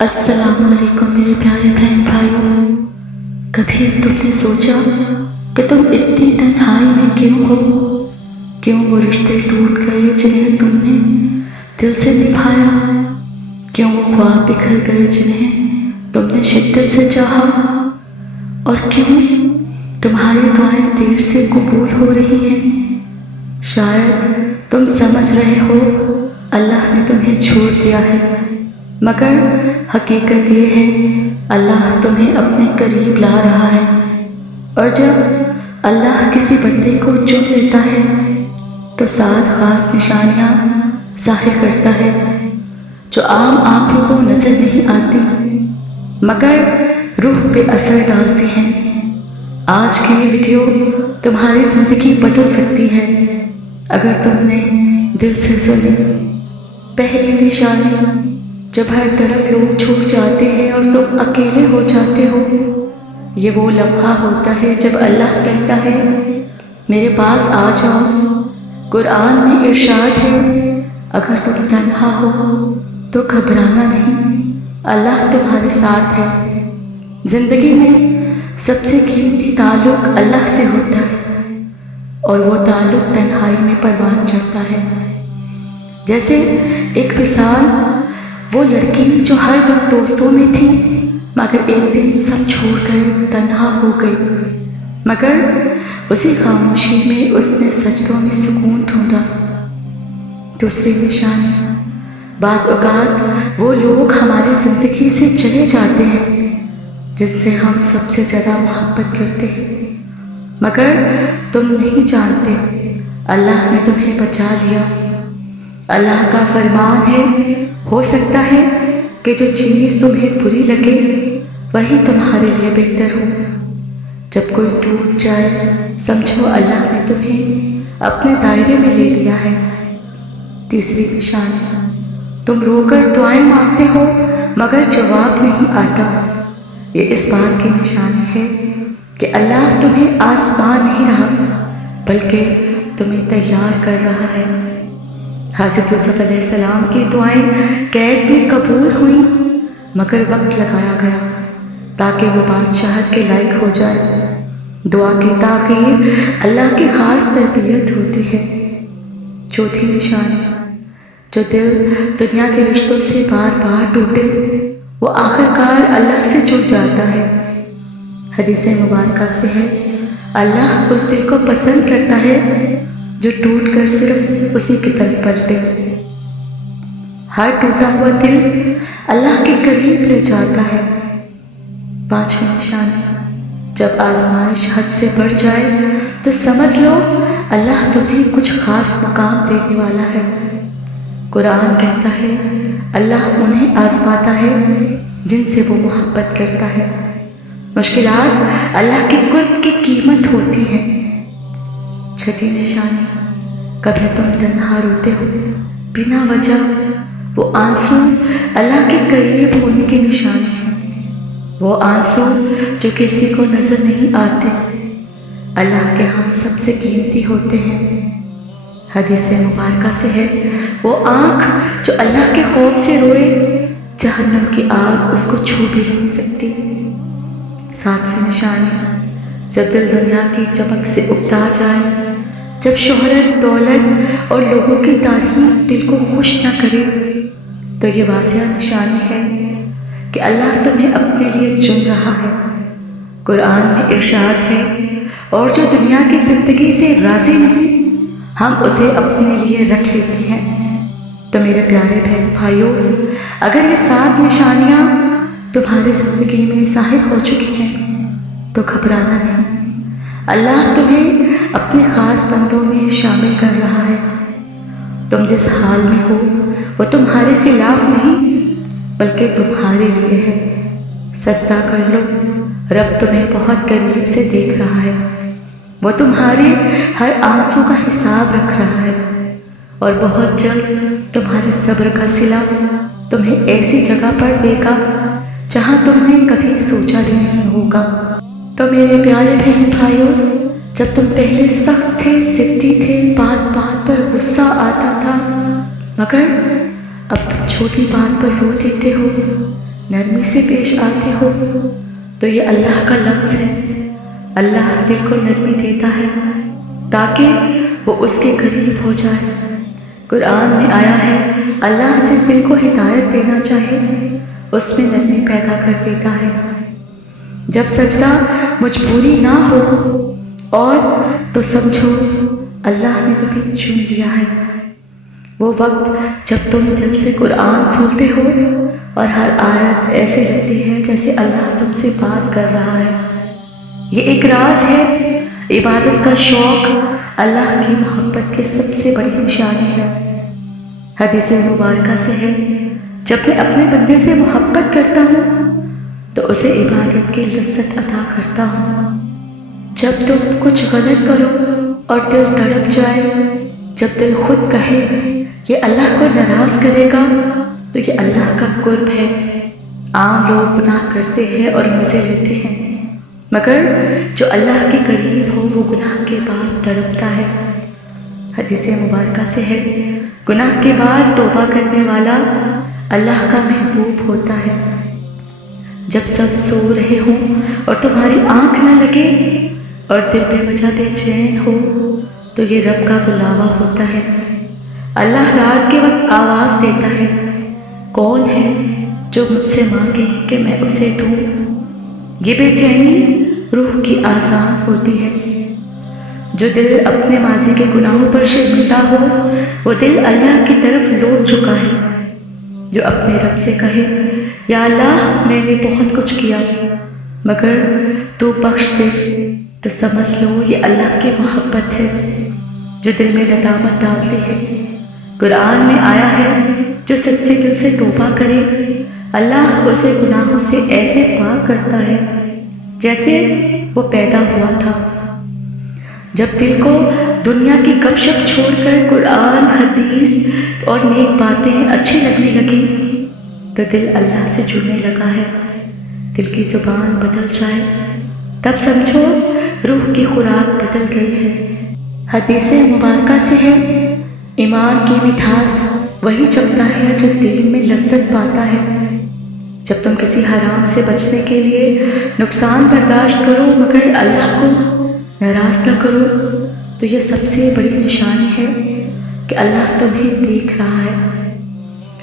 السلام علیکم میرے پیارے بہن بھائیوں، کبھی تم نے سوچا کہ تم اتنی تنہائی میں کیوں ہو؟ کیوں وہ رشتے ٹوٹ گئے جنہیں تم نے دل سے نبھایا؟ کیوں وہ خواب بکھر گئے جنہیں تم نے شدت سے چاہا؟ اور کیوں تمہاری دعائیں دیر سے قبول ہو رہی ہیں؟ شاید تم سمجھ رہے ہو اللہ نے تمہیں چھوڑ دیا ہے، مگر حقیقت یہ ہے اللہ تمہیں اپنے قریب لا رہا ہے۔ اور جب اللہ کسی بندے کو چن لیتا ہے تو 7 خاص نشانیاں ظاہر کرتا ہے جو عام آنکھوں کو نظر نہیں آتی مگر روح پہ اثر ڈالتی ہیں۔ آج کی یہ ویڈیو تمہاری زندگی بدل سکتی ہے اگر تم نے دل سے سنی۔ پہلی نشانی، جب ہر طرف لوگ چھوٹ جاتے ہیں اور تم اکیلے ہو جاتے ہو، یہ وہ لمحہ ہوتا ہے جب اللہ کہتا ہے میرے پاس آ جاؤ۔ قرآن میں ارشاد ہے اگر تم تنہا ہو تو گھبرانا نہیں، اللہ تمہارے ساتھ ہے۔ زندگی میں سب سے قیمتی تعلق اللہ سے ہوتا ہے اور وہ تعلق تنہائی میں پروان چڑھتا ہے۔ جیسے ایک مثال، وہ لڑکی جو ہر وقت دوستوں میں تھی مگر ایک دن سب چھوڑ کر تنہا ہو گئی، مگر اسی خاموشی میں اس نے سجدوں میں سکون ڈھونڈا۔ دوسری نشانی، بعض اوقات وہ لوگ ہماری زندگی سے چلے جاتے ہیں جس سے ہم سب سے زیادہ محبت کرتے ہیں، مگر تم نہیں جانتے اللہ نے تمہیں بچا لیا۔ اللہ کا فرمان ہے ہو سکتا ہے کہ جو چیز تمہیں بری لگے وہی تمہارے لیے بہتر ہو۔ جب کوئی ٹوٹ جائے سمجھو اللہ نے تمہیں اپنے دائرے میں لے لیا ہے۔ تیسری نشانی، تم رو کر دعائیں مانگتے ہو مگر جواب نہیں آتا، یہ اس بات کی نشانی ہے کہ اللہ تمہیں آزما نہیں رہا بلکہ تمہیں تیار کر رہا ہے۔ حضرت یوسف علیہ السلام کی دعائیں قید میں قبول ہوئیں مگر وقت لگایا گیا تاکہ وہ بادشاہت کے لائق ہو جائے۔ دعا کی تاخیر اللہ کی خاص تربیت ہوتی ہے۔ چوتھی نشانی، جو دل دنیا کے رشتوں سے بار بار ٹوٹے وہ آخرکار اللہ سے جڑ جاتا ہے۔ حدیث مبارکہ سے ہے اللہ اس دل کو پسند کرتا ہے جو ٹوٹ کر صرف اسی کی طرف پلٹے۔ ہر ٹوٹا ہوا دل اللہ کے قریب لے جاتا ہے۔ پانچویں نشانی، جب آزمائش حد سے بڑھ جائے تو سمجھ لو اللہ تمہیں کچھ خاص مقام دینے والا ہے۔ قرآن کہتا ہے اللہ انہیں آزماتا ہے جن سے وہ محبت کرتا ہے۔ مشکلات اللہ کے قرب کی قیمت ہوتی ہیں۔ چھٹی نشانی، کبھی تم تنہا روتے ہو بنا وجہ، وہ آنسو اللہ کے قریب ہونے کی نشانی ہے۔ وہ آنسو جو کسی کو نظر نہیں آتے اللہ کے ہاں سب سے قیمتی ہوتے ہیں۔ حدیث مبارکہ سے ہے وہ آنکھ جو اللہ کے خوف سے روئے جہنم کی آگ اس کو چھو بھی نہیں سکتی۔ ساتویں نشانی، جب دل دنیا کی چمک سے اکتا جائے، جب شہرت، دولت اور لوگوں کی تعریف دل کو خوش نہ کرے تو یہ واضح نشانی ہے کہ اللہ تمہیں اپنے لیے چن رہا ہے۔ قرآن میں ارشاد ہے اور جو دنیا کی زندگی سے راضی نہیں ہم اسے اپنے لیے رکھ لیتے ہیں۔ تو میرے پیارے بہن بھائیوں، اگر یہ 7 نشانیاں تمہاری زندگی میں ظاہر ہو چکی ہیں تو گھبرانا نہیں، اللہ تمہیں اپنے خاص بندوں میں شامل کر رہا ہے۔ تم جس حال میں ہو وہ تمہارے خلاف نہیں بلکہ تمہارے لیے ہے۔ سجدہ کر لو، رب تمہیں بہت قریب سے دیکھ رہا ہے، وہ تمہارے ہر آنسو کا حساب رکھ رہا ہے اور بہت جلد تمہارے صبر کا صلہ تمہیں ایسی جگہ پر دے گا جہاں تم نے کبھی سوچا بھی نہیں ہوگا۔ تو میرے پیارے بہن بھائیوں، جب تم پہلے سخت تھے، ضدی تھے، بات بات پر غصہ آتا تھا، مگر اب تم چھوٹی بات پر رو دیتے ہو، نرمی سے پیش آتے ہو تو یہ اللہ کا لفظ ہے۔ اللہ دل کو نرمی دیتا ہے تاکہ وہ اس کے قریب ہو جائے۔ قرآن میں آیا ہے اللہ جس دل کو ہدایت دینا چاہے اس میں نرمی پیدا کر دیتا ہے۔ جب سجدہ مجبوری نہ ہو اور تو سمجھو اللہ نے تمہیں چن لیا ہے۔ وہ وقت جب تم دل سے قرآن کھولتے ہو اور ہر آیت ایسے لگتی ہے جیسے اللہ تم سے بات کر رہا ہے۔ یہ ایک راز ہے۔ عبادت کا شوق اللہ کی محبت کی سب سے بڑی نشانی ہے۔ حدیث مبارکہ سے ہے جب میں اپنے بندے سے محبت کرتا ہوں تو اسے عبادت کی لذت عطا کرتا ہوں۔ جب تم کچھ غلط کرو اور دل تڑپ جائے، جب دل خود کہے یہ اللہ کو ناراض کرے گا تو یہ اللہ کا قرب ہے۔ عام لوگ گناہ کرتے ہیں اور مزے لیتے ہیں، مگر جو اللہ کے قریب ہو وہ گناہ کے بعد تڑپتا ہے۔ حدیث مبارکہ سے ہے گناہ کے بعد توبہ کرنے والا اللہ کا محبوب ہوتا ہے۔ جب سب سو رہے ہوں اور تمہاری آنکھ نہ لگے اور دل بے وجہ بے چین ہو تو یہ رب کا بلاوا ہوتا ہے۔ اللہ رات کے وقت آواز دیتا ہے، کون ہے جو مجھ سے مانگے کہ میں اسے دوں؟ یہ بے چینی روح کی آزان ہوتی ہے۔ جو دل اپنے ماضی کے گناہوں پر شرمندہ ہو وہ دل اللہ کی طرف لوٹ چکا ہے۔ جو اپنے رب سے کہے یا اللہ میں نے بہت کچھ کیا مگر تو بخش دے، تو سمجھ لو یہ اللہ کی محبت ہے جو دل میں ندامت ڈالتی ہے۔ قرآن میں آیا ہے جو سچے دل سے توبہ کرے اللہ اسے گناہوں سے ایسے پاک کرتا ہے جیسے وہ پیدا ہوا تھا۔ جب دل کو دنیا کی گپ شپ چھوڑ کر قرآن، حدیث اور نیک باتیں اچھی لگنے لگی تو دل اللہ سے جڑنے لگا ہے۔ دل کی زبان بدل جائے تب سمجھو روح کی خوراک بدل گئی ہے۔ حدیث مبارکہ سے ہے ایمان کی مٹھاس وہی چکھتا ہے جو دل میں لذت پاتا ہے۔ جب تم کسی حرام سے بچنے کے لیے نقصان برداشت کرو مگر اللہ کو ناراض نہ کرو تو یہ سب سے بڑی نشانی ہے کہ اللہ تمہیں دیکھ رہا ہے۔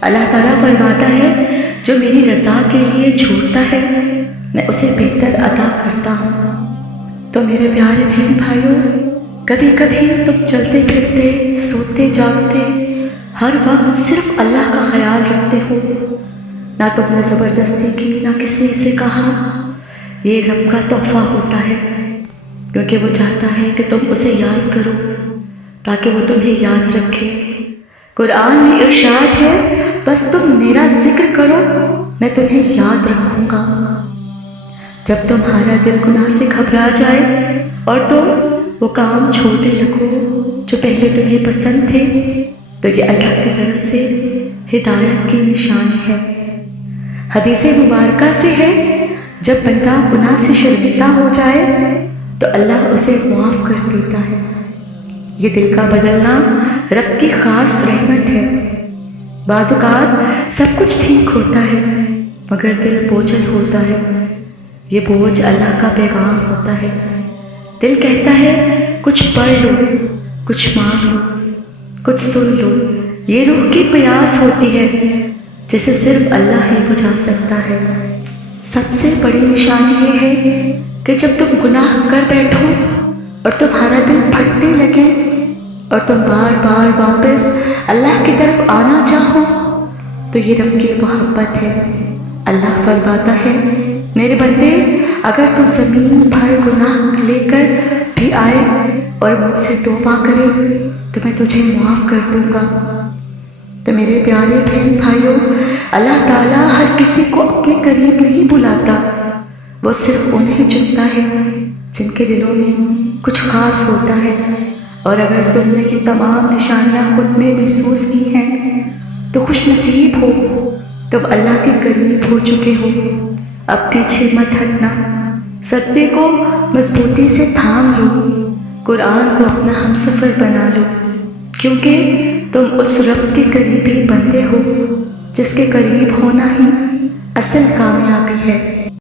اللہ تعالیٰ فرماتا ہے جو میری رضا کے لیے چھوڑتا ہے میں اسے بہتر عطا کرتا ہوں۔ تو میرے پیارے بہن بھائیوں، کبھی کبھی تم چلتے پھرتے، سوتے جاگتے، ہر وقت صرف اللہ کا خیال رکھتے ہو، نہ تم نے زبردستی کی نہ کسی سے کہا۔ یہ رب کا تحفہ ہوتا ہے کیونکہ وہ چاہتا ہے کہ تم اسے یاد کرو تاکہ وہ تمہیں یاد رکھے۔ قرآن میں ارشاد ہے بس تم میرا ذکر کرو میں تمہیں یاد رکھوں گا۔ جب تمہارا دل گناہ سے گھبرا جائے اور تم وہ کام چھوڑنے لگو جو پہلے تمہیں پسند تھے تو یہ اللہ کی طرف سے ہدایت کی نشانی ہے۔ حدیث مبارکہ سے ہے جب بندہ گناہ سے شرمندہ ہو جائے تو اللہ اسے معاف کر دیتا ہے۔ یہ دل کا بدلنا رب کی خاص رحمت ہے۔ بعض اوقات سب کچھ ٹھیک ہوتا ہے مگر دل بوجھل ہوتا ہے۔ یہ بوجھ اللہ کا پیغام ہوتا ہے۔ دل کہتا ہے کچھ پڑھ لو، کچھ مانگ لو، کچھ سن لو۔ یہ روح کی پیاس ہوتی ہے جسے صرف اللہ ہی بجھا سکتا ہے۔ سب سے بڑی نشانی یہ ہے کہ جب تم گناہ کر بیٹھو اور تمہارا دل پھٹنے لگے اور تم بار بار واپس اللہ کی طرف آنا چاہو تو یہ رب کی محبت ہے۔ اللہ فرماتا ہے میرے بندے اگر تو زمین بھر گناہ لے کر بھی آئے اور مجھ سے توبہ کرے تو میں تجھے معاف کر دوں گا۔ تو میرے پیارے بہن بھائیوں، اللہ تعالیٰ ہر کسی کو اپنے قریب نہیں بلاتا، وہ صرف انہیں چنتا ہے جن کے دلوں میں کچھ خاص ہوتا ہے۔ اور اگر تم نے یہ تمام نشانیاں خود میں محسوس کی ہیں تو خوش نصیب ہو، تم اللہ کے قریب ہو چکے ہو۔ اب پیچھے مت ہٹنا، سجدے کو مضبوطی سے تھام لو، قرآن کو اپنا ہمسفر بنا لو، کیونکہ تم اس رب کے قریبی بندے ہو جس کے قریب ہونا ہی اصل کامیابی ہے